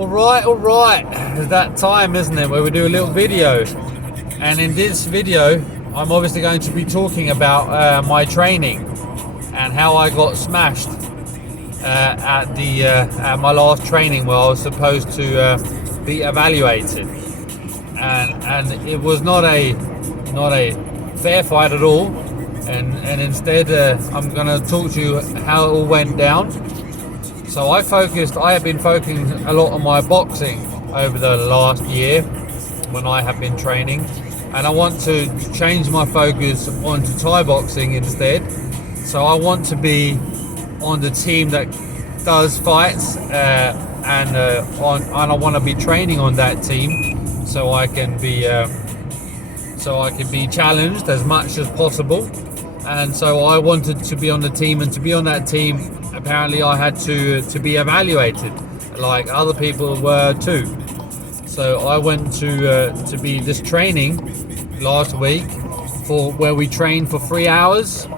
All right. It's that time, isn't it, where we do a little video. And in this video, I'm obviously going to be talking about my training and how I got smashed at my last training where I was supposed to be evaluated. And it was not a fair fight at all. And instead, I'm going to talk to you how it all went down. So I have been focusing a lot on my boxing over the last year when I have been training, and I want to change my focus onto Thai boxing instead. So I want to be on the team that does fights, and I want to be training on that team so I can be challenged as much as possible. And so I wanted to be on the team, and to be on that team, apparently I had to be evaluated like other people were too. So I went to be this training last week where we trained for 3 hours,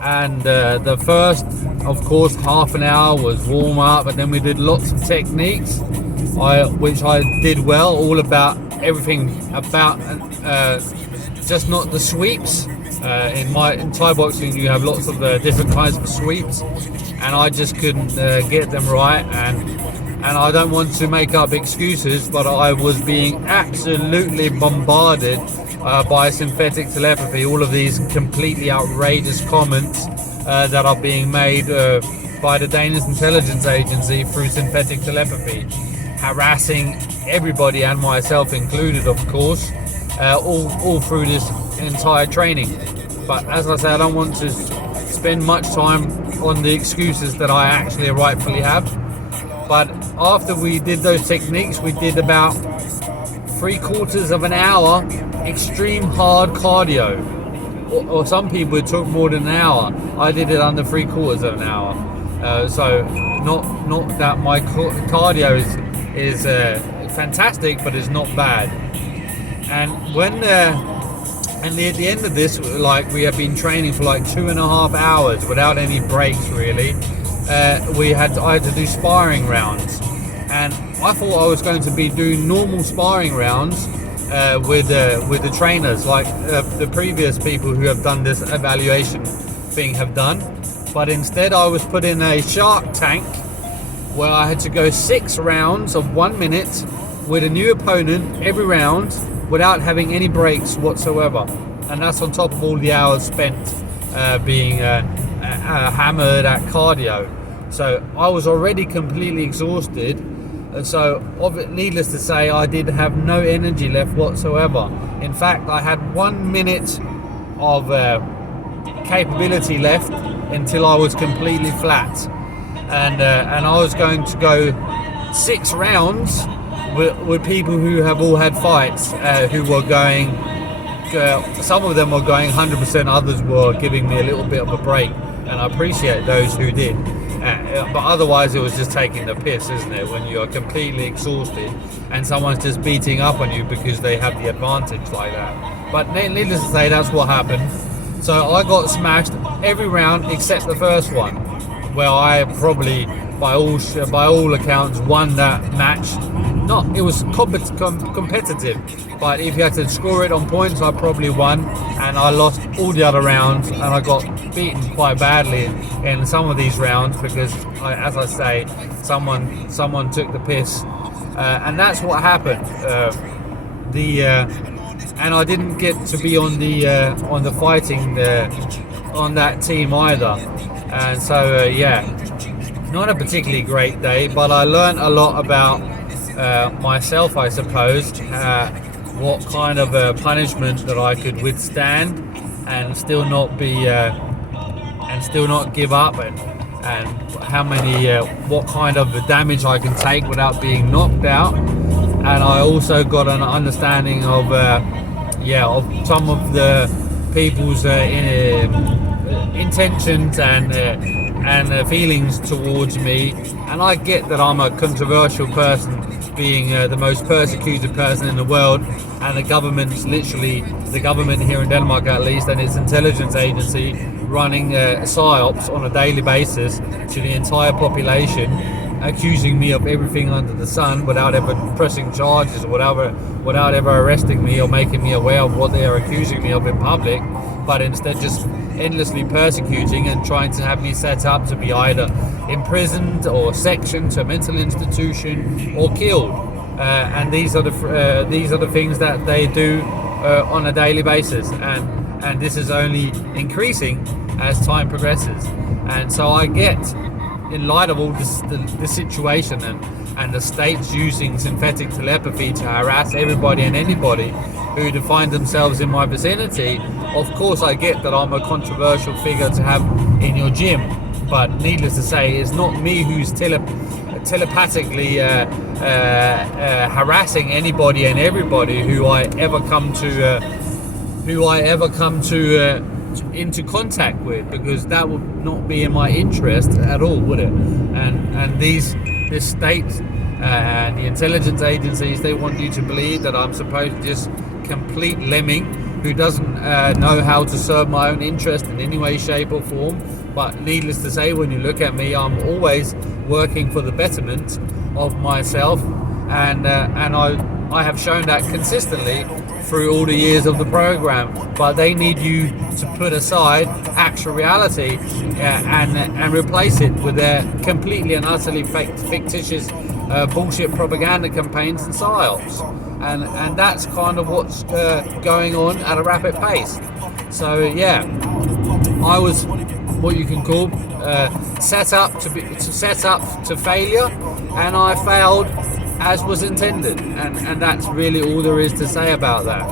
and the first, of course, half an hour was warm up, and then we did lots of techniques, which I did well, all about everything about just not the sweeps. In Thai boxing, you have lots of different kinds of sweeps, and I just couldn't get them right. And I don't want to make up excuses, but I was being absolutely bombarded by synthetic telepathy. All of these completely outrageous comments that are being made by the Danish intelligence agency through synthetic telepathy, harassing everybody and myself included, of course, all through this entire training. But as I say, I don't want to spend much time on the excuses that I actually rightfully have. But after we did those techniques, we did about 3/4 of an hour extreme hard cardio, or some people it took more than an hour. I did it under 3/4 of an hour. So not that my cardio is fantastic, but it's not bad. And when at the end of this, like, we have been training for like 2.5 hours without any breaks really. I had to do sparring rounds, and I thought I was going to be doing normal sparring rounds with the trainers, like the previous people who have done this evaluation thing have done. But instead, I was put in a shark tank where I had to go 6 rounds of 1 minute with a new opponent every round, without having any breaks whatsoever. And that's on top of all the hours spent being hammered at cardio. So I was already completely exhausted. So needless to say, I did have no energy left whatsoever. In fact, I had 1 minute of capability left until I was completely flat. And I was going to go 6 rounds with people who have all had fights, who were going, some of them were going 100%, others were giving me a little bit of a break, and I appreciate those who did. But otherwise, it was just taking the piss, isn't it? When you're completely exhausted and someone's just beating up on you because they have the advantage like that. But needless to say, that's what happened. So I got smashed every round except the first one, where I probably, by all accounts, won that match. It was competitive, but if you had to score it on points, I probably won, and I lost all the other rounds, and I got beaten quite badly in some of these rounds because, as I say, someone took the piss, and that's what happened. And I didn't get to be on the fighting on that team either, and so not a particularly great day. But I learned a lot about myself, I suppose, what kind of punishment that I could withstand and still not give up, and how many what kind of damage I can take without being knocked out. And I also got an understanding of some of the people's intentions and feelings towards me. And I get that I'm a controversial person, being the most persecuted person in the world, and the government's literally, the government here in Denmark at least, and its intelligence agency running PSYOPS on a daily basis to the entire population, accusing me of everything under the sun without ever pressing charges or without ever arresting me or making me aware of what they are accusing me of in public, but instead just endlessly persecuting and trying to have me set up to be either imprisoned or sectioned to a mental institution or killed. And these are the things that they do on a daily basis, and this is only increasing as time progresses. And so I get, in light of all this, the situation and the states using synthetic telepathy to harass everybody and anybody who find themselves in my vicinity, of course I get that I'm a controversial figure to have in your gym, but needless to say, it's not me who's telepathically harassing anybody and everybody who I ever come to into contact with, because that would not be in my interest at all, would it? And this state and the intelligence agencies, they want you to believe that I'm supposed to just complete lemming who doesn't know how to serve my own interest in any way, shape or form. But needless to say, when you look at me, I'm always working for the betterment of myself, and I have shown that consistently through all the years of the program. But they need you to put aside actual reality and replace it with their completely and utterly fictitious bullshit propaganda campaigns and PSYOPs, and that's kind of what's going on at a rapid pace. So yeah, I was what you can call set up to failure, and I failed as was intended, and that's really all there is to say about that.